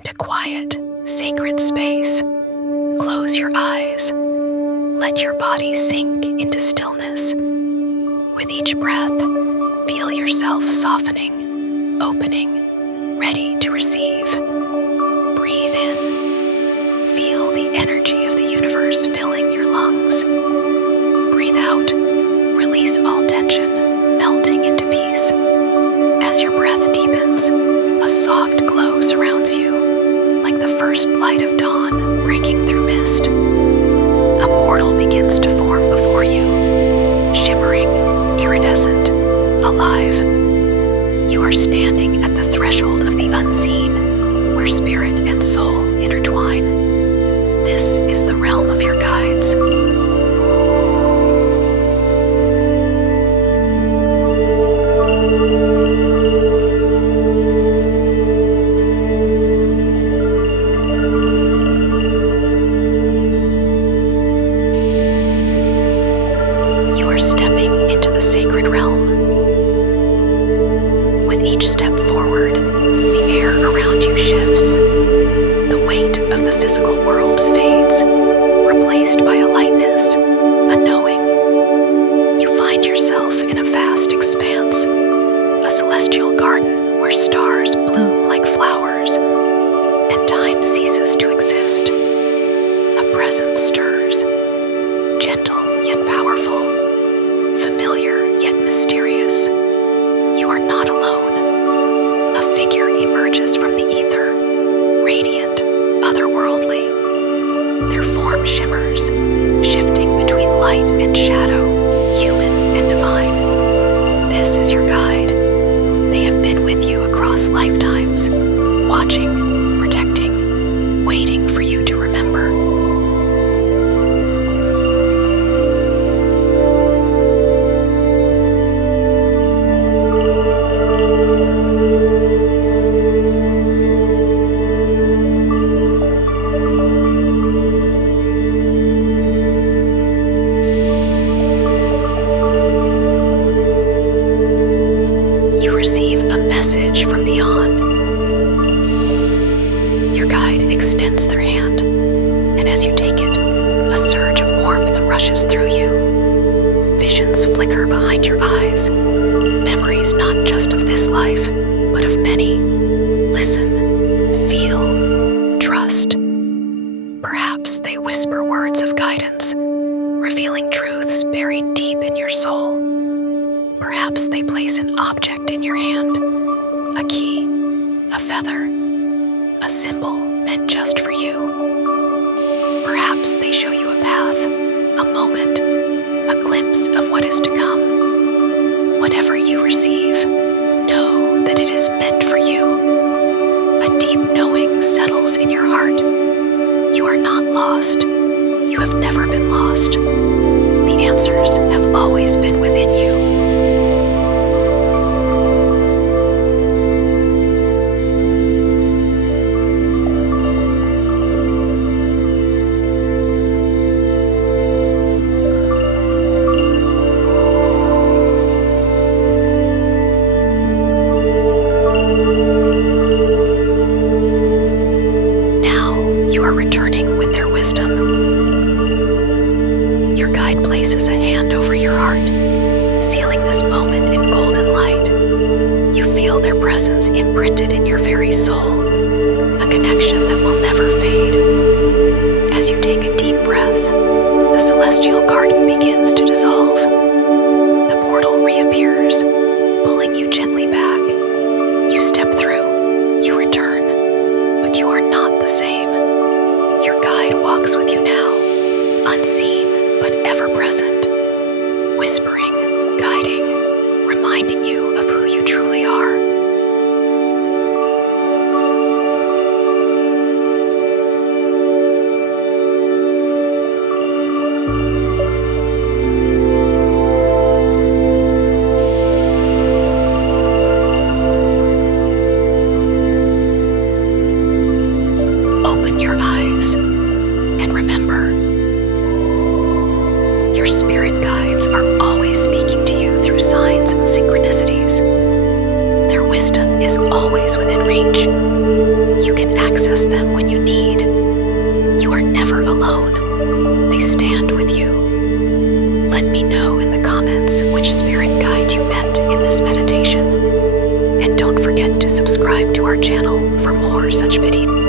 Find a quiet, sacred space. Close your eyes. Let your body sink into stillness. With each breath, feel yourself softening, opening, ready to receive. Breathe in. Feel the energy of the universe filling your lungs. Breathe out. Release all tension, melting into peace. As your breath deepens, a soft glow surrounds you, like the first light of dawn breaking through mist. A portal begins to form before you, shimmering, iridescent, alive. You are standing at the threshold of the unseen, where spirit and soul intertwine. This is the realm of your guides. Stepping into the sacred realm. With each step forward, the air around you shifts. The weight of the physical world fades, replaced by a lightness, a knowing. You find yourself in a vast expanse, a celestial garden where stars bloom like flowers, and time ceases to exist. A presence stirs, gentle yet powerful. Familiar yet mysterious. You are not alone. A figure emerges from the ether, radiant, otherworldly. Their form shimmers, shifting between light and shadow, human and divine. This is your guide. They have been with you across lifetimes, watching, protecting, waiting for you to remember. From beyond. Your guide extends their hand, and as you take it, a surge of warmth rushes through you. Visions flicker behind your eyes, memories not just of this life, but of many. Listen, feel, trust. Perhaps they whisper words of guidance, revealing truths buried deep in your soul. Perhaps they place an object in your hand. A key, a feather, a symbol meant just for you. Perhaps they show you a path, a moment, a glimpse of what is to come. Whatever you receive, know that it is meant for you. A deep knowing settles in your heart. You are not lost. You have never been lost. The answers have always been within you. Returning with their wisdom. Your guide places a hand over your heart, sealing this moment in golden light. You feel their presence imprinted in your very soul, a connection that will never fade. As you take a deep breath, the celestial garden begins to dissolve. The portal reappears, pulling you gently back. You step through, you return, but you are not the same. Your guide walks with you now, unseen but ever present, whispering, guiding, reminding you of who you truly are. to subscribe to our channel for more such videos.